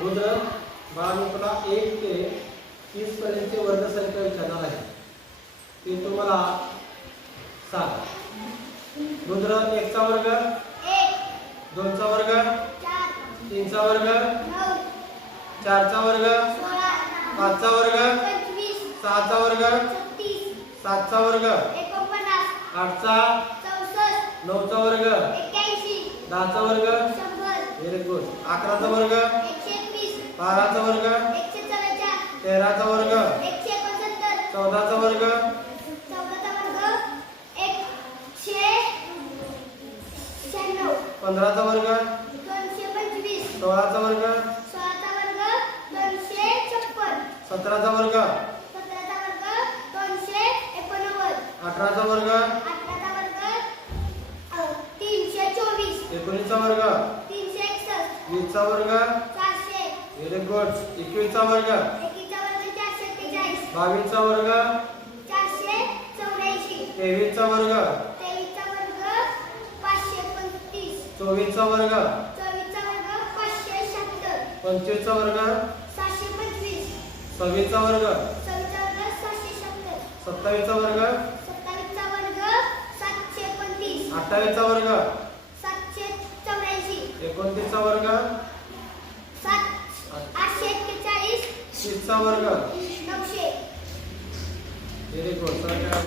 रुद्र बाळा मी तुला 1 ते 30 पर्यंतचे वर्गसंख्या विचारणार आहे ते तुम्हाला सांग। रुद्र 1 चा वर्ग 1 2 चा वर्ग 4 3 चा वर्ग 9 4 चा वर्ग 16 5 चा वर्ग 25 6 चा वर्ग 36 7 चा वर्ग 49 8 चा 64 9 चा वर्ग 81 10 चा वर्ग 100 व्हेरी गुड 11 चा वर्ग 121 12 चा वर्ग 144 13 चा वर्ग 169 14 चा वर्ग 14 चा वर्ग 196 15 चा वर्ग 225 16 चा वर्ग 16 चा वर्ग 256 17 चा वर्ग 17 चा वर्ग 289 18 चा वर्ग 18 चा वर्ग 324 19 चा वर्ग 361 20 चा वर्ग 400 व्हेरी गुड 21 चा वर्ग 21 चा वर्ग 443 22 चा वर्ग 484 23 चा वर्ग 23 चा वर्ग 535 24 चा वर्ग 24 चा वर्ग 576 25 चा वर्ग 725 26 चा वर्ग 26 चा वर्ग 770 27 चा वर्ग 27 चा वर्ग 729 28 चा वर्ग 784 29 चा वर्ग 841 30 चा वर्ग 900 व्हेरी गुड